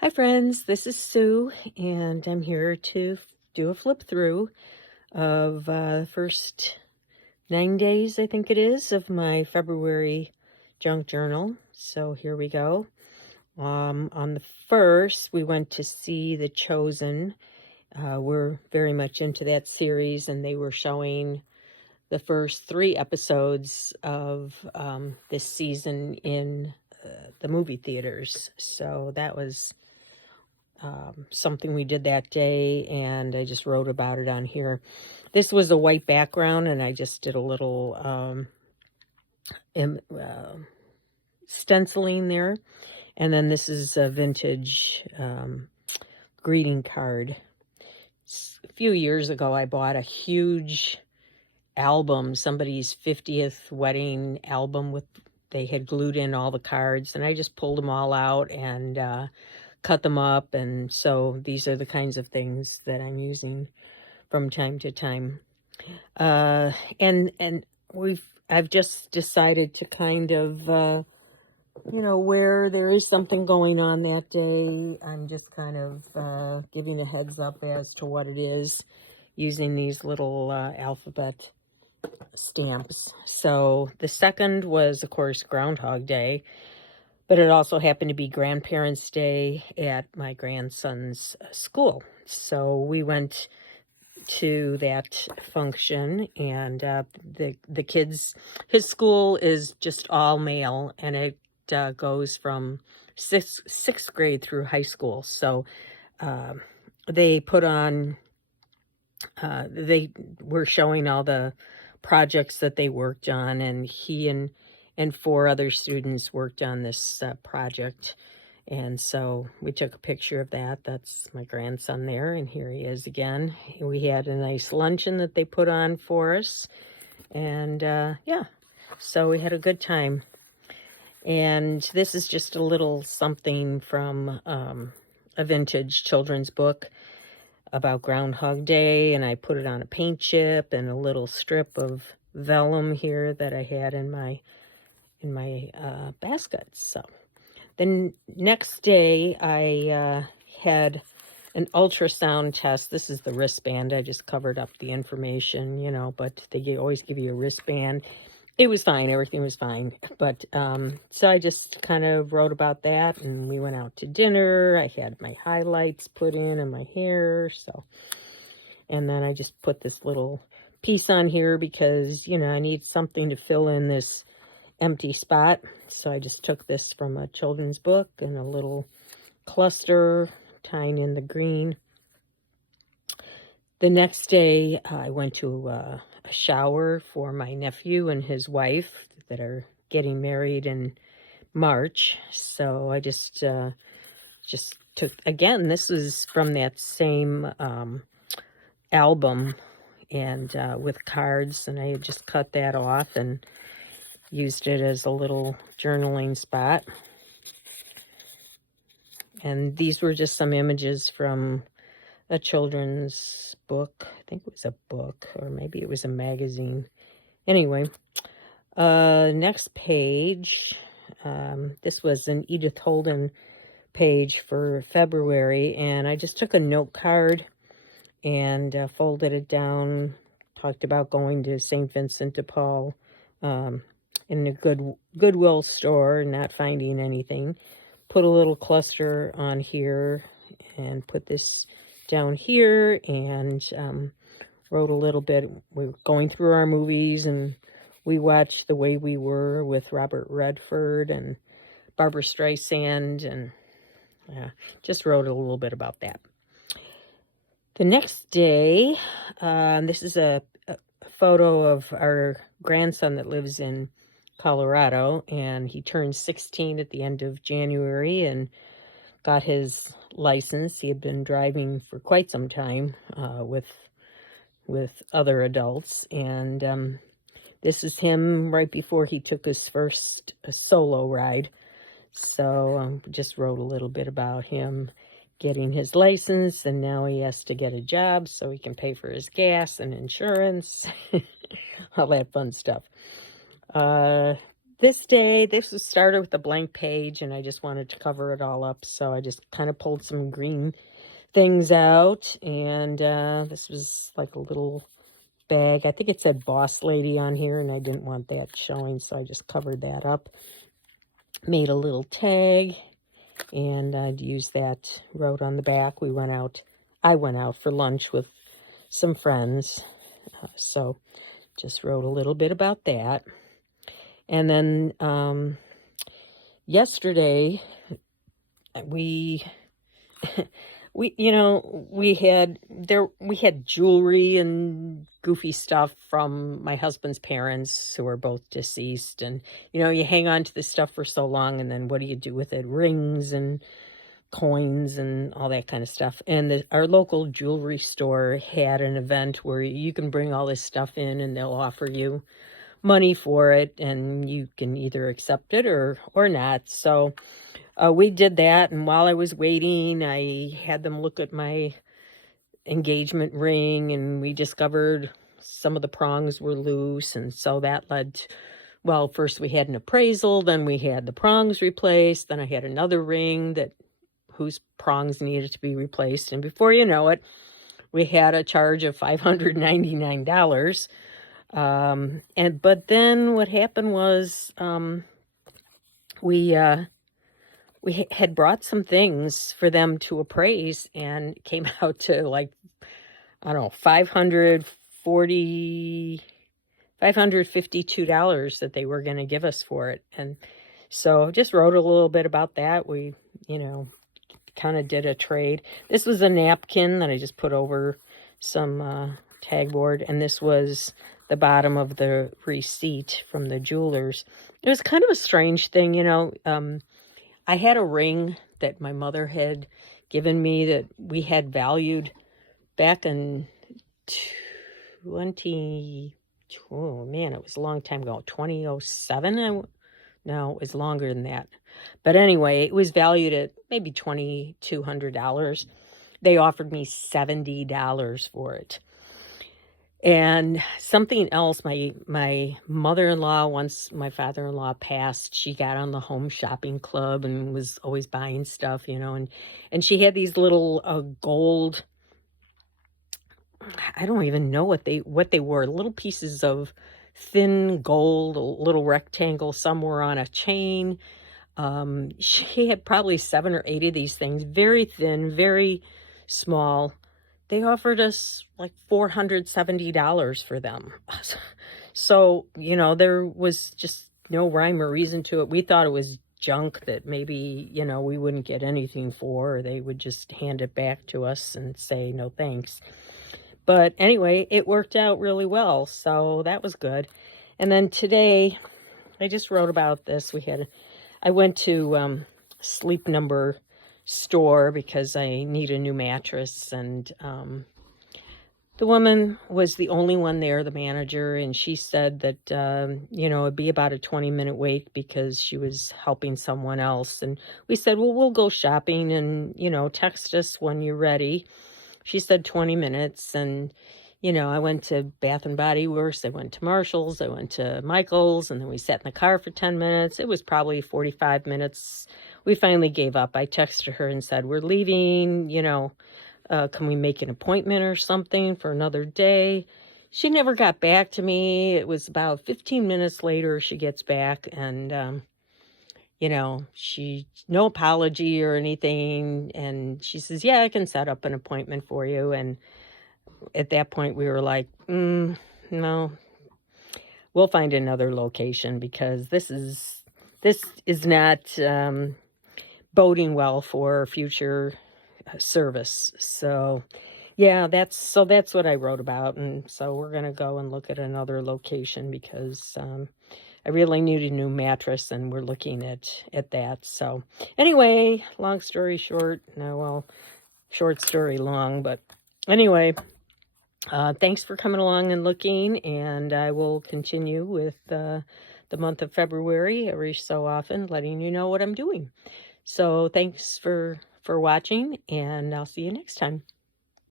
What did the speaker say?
Hi friends, this is Sue, and I'm here to do a flip through of the first 9 days, I think it is, of my February junk journal. So here we go. On the first, we went to see The Chosen. We're very much into that series, and they were showing the first 3 episodes of this season in the movie theaters. So that was something we did that day, and I just wrote about it on here. This was a white background, and I just did a little stenciling there. And then this is a vintage greeting card. A few years ago, I bought a huge album, somebody's 50th wedding album they had glued in all the cards, and I just pulled them all out and cut them up, and so these are the kinds of things that I'm using from time to time. And I've just decided to kind of where there is something going on that day, I'm just kind of giving a heads up as to what it is, using these little alphabet stamps. So the second was, of course, Groundhog Day, but it also happened to be Grandparents' Day at my grandson's school. So we went to that function, and the kids, his school is just all male, and it goes from sixth grade through high school. So they put on, they were showing all the projects that they worked on, and he and 4 other students worked on this project. And so we took a picture of that. That's my grandson there, and here he is again. We had a nice luncheon that they put on for us, and yeah, so we had a good time. And this is just a little something from a vintage children's book about Groundhog Day, and I put it on a paint chip and a little strip of vellum here that I had in my basket. So the next day I had an ultrasound test. This is the wristband. I just covered up the information, but they always give you a wristband. It was fine. Everything was fine. But so I just kind of wrote about that, and we went out to dinner. I had my highlights put in my hair. And then I just put this little piece on here because, I need something to fill in this empty spot. So I just took this from a children's book and a little cluster tying in the green. The next day, I went to a shower for my nephew and his wife that are getting married in March. So I just took, again, this was from that same album, and with cards, and I had just cut that off and used it as a little journaling spot. And these were just some images from a children's book. I think it was a book, or maybe it was a magazine. Anyway, next page. This was an Edith Holden page for February, and I just took a note card and folded it down, talked about going to St. Vincent de Paul in a Goodwill store and not finding anything. Put a little cluster on here and put this down here, and wrote a little bit. We were going through our movies, and we watched The Way We Were with Robert Redford and Barbara Streisand, and just wrote a little bit about that. The next day, this is a photo of our grandson that lives in Colorado, and he turned 16 at the end of January and got his license. He had been driving for quite some time with other adults, and this is him right before he took his first solo ride. So just wrote a little bit about him getting his license, and now he has to get a job so he can pay for his gas and insurance, all that fun stuff. This was started with a blank page, and I just wanted to cover it all up. So I just kind of pulled some green things out, and this was like a little bag. I think it said Boss Lady on here, and I didn't want that showing, so I just covered that up. Made a little tag, and I'd use that, wrote on the back. I went out for lunch with some friends, so just wrote a little bit about that. And then yesterday we we had jewelry and goofy stuff from my husband's parents, who are both deceased. And you hang on to this stuff for so long, and then what do you do with it? Rings and coins and all that kind of stuff. And our local jewelry store had an event where you can bring all this stuff in, and they'll offer you money for it, and you can either accept it or not. So we did that, and while I was waiting, I had them look at my engagement ring, and we discovered some of the prongs were loose, and so that led to, well, first we had an appraisal, then we had the prongs replaced, then I had another ring whose prongs needed to be replaced, and before you know it, we had a charge of $599. But then what happened was we had brought some things for them to appraise, and it came out to, like, I don't know, $552 that they were going to give us for it. And so just wrote a little bit about that. We, kind of did a trade. This was a napkin that I just put over some tag board, and this was the bottom of the receipt from the jewelers. It was kind of a strange thing, I had a ring that my mother had given me that we had valued back in oh man, it was a long time ago, 2007. No, it was longer than that. But anyway, it was valued at maybe $2,200. They offered me $70 for it. And something else, my mother-in-law, once my father-in-law passed, she got on the Home Shopping Club and was always buying stuff, and she had these little gold, I don't even know what they were, little pieces of thin gold, a little rectangle, somewhere on a chain. She had probably 7 or 8 of these things, very thin, very small. They offered us like $470 for them. So, there was just no rhyme or reason to it. We thought it was junk that maybe, we wouldn't get anything for, or they would just hand it back to us and say no thanks. But anyway, it worked out really well, so that was good. And then today, I just wrote about this. I went to Sleep Number store because I need a new mattress, and the woman was the only one there, the manager, and she said that it'd be about a 20-minute wait because she was helping someone else. And we said, well, we'll go shopping, and text us when you're ready. She said 20 minutes, and I went to Bath and Body Works, I went to Marshall's, I went to Michael's, and then we sat in the car for 10 minutes. It was probably 45 minutes. We finally gave up. I texted her and said, we're leaving, can we make an appointment or something for another day? She never got back to me. It was about 15 minutes later she gets back, and no apology or anything. And she says, yeah, I can set up an appointment for you. And at that point we were like, no, we'll find another location, because this is not boding well for future service. So yeah, that's what I wrote about. And so we're going to go and look at another location, because I really need a new mattress, and we're looking at that. So anyway, long story short, short story long, but anyway, thanks for coming along and looking, and I will continue with the month of February every so often, letting you know what I'm doing. So thanks for watching, and I'll see you next time.